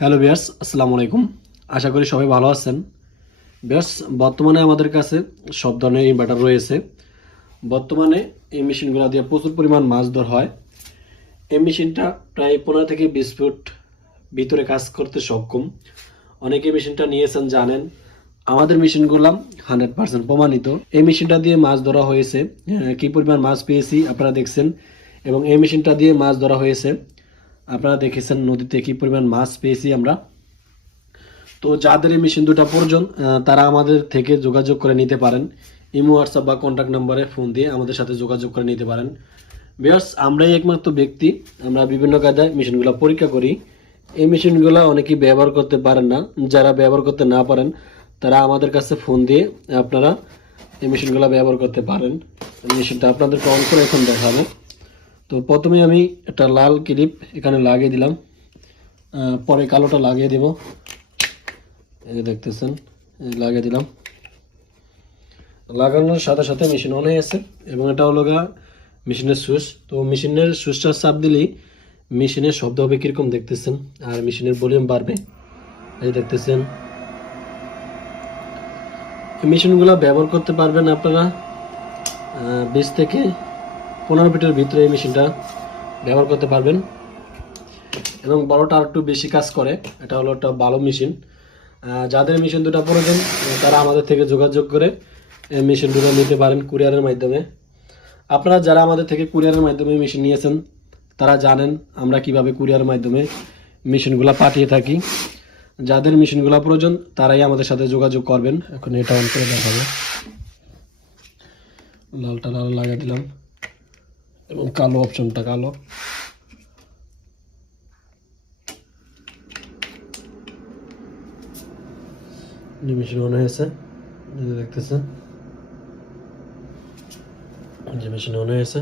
Hello বিয়ার্স আসসালামু আলাইকুম আশা করি সবাই ভালো আছেন। বিয়ার্স বর্তমানে আমাদের কাছে সব ধরনের ইনভার্টার রয়েছে। বর্তমানে এই মেশিনগুলো দিয়ে প্রচুর পরিমাণ মাছ ধর হয়। এই মেশিনটা প্রায় পনেরো থেকে বিশ ফুট ভিতরে কাজ করতে সক্ষম। অনেকে মেশিনটা নিয়েছেন, জানেন। আমাদের মেশিনগুলো হান্ড্রেড পার্সেন্ট প্রমাণিত। এই মেশিনটা দিয়ে মাছ ধরা হয়েছে। কি পরিমাণ মাছ পেয়েছি আপনারা দেখছেন। এবং এই মেশিনটা দিয়ে মাছ ধরা হয়েছে। আপনারা দেখেছেন নদীতে কি পরিমাণ মাছ পেয়েছি আমরা। তো যাদের এই মেশিন দুটা প্রয়োজন তারা আমাদের থেকে যোগাযোগ করে নিতে পারেন। ইমো, হোয়াটসঅ্যাপ বা কন্ট্যাক্ট নাম্বারে ফোন দিয়ে আমাদের সাথে যোগাযোগ করে নিতে পারেন। বিয়ার্স আমরাই একমাত্র ব্যক্তি। আমরা বিভিন্ন কায়দায় মেশিনগুলো পরীক্ষা করি। এই মেশিনগুলো অনেকেই ব্যবহার করতে পারেন না। যারা ব্যবহার করতে না পারেন, তারা আমাদের কাছে ফোন দিয়ে আপনারা এই মেশিনগুলো ব্যবহার করতে পারেন। মেশিনটা আপনাদেরকে অন করে এখন দেখাবো। তো প্রথমে আমি একটা লাল ক্লিপ এখানে লাগিয়ে দিলাম। পরে কালোটা লাগিয়ে দিব। এই যে দেখতেছেন লাগিয়ে দিলাম। লাগানোর সাথে সাথে মেশিন অন হয়ে আছে এবং এটা হলো গা মেশিনের সুইচ। তো মেশিনের সুইচটা চাপ দিলেই মেশিনের শব্দ হবে কীরকম দেখতেছেন, আর মেশিনের ভলিউম বাড়বে। এই দেখতেছেন মেশিনগুলো ব্যবহার করতে পারবেন আপনারা বিশ থেকে পনেরো ফিটের ভিতরে এই মেশিনটা ব্যবহার করতে পারবেন। এবং বড়টা আর একটু বেশি কাজ করে, এটা হলো একটা ভালো মেশিন। যাদের মেশিন দুটো প্রয়োজন তারা আমাদের থেকে যোগাযোগ করে এই মেশিন দুটো নিতে পারেন কুরিয়ারের মাধ্যমে। আপনারা যারা আমাদের থেকে কুরিয়ারের মাধ্যমে মেশিন নিয়েছেন, তারা জানেন আমরা কীভাবে কুরিয়ারের মাধ্যমে মেশিনগুলো পাঠিয়ে থাকি। যাদের মেশিনগুলো প্রয়োজন, তারাই আমাদের সাথে যোগাযোগ করবেন। এখন এটা অন করে দেখাবো। লালটা লাল লাগিয়ে দিলাম। এবং কালো অপশনটা কালো। মেশিন অন হয়েছে। দেখতেছেন। মেশিন অন হয়েছে।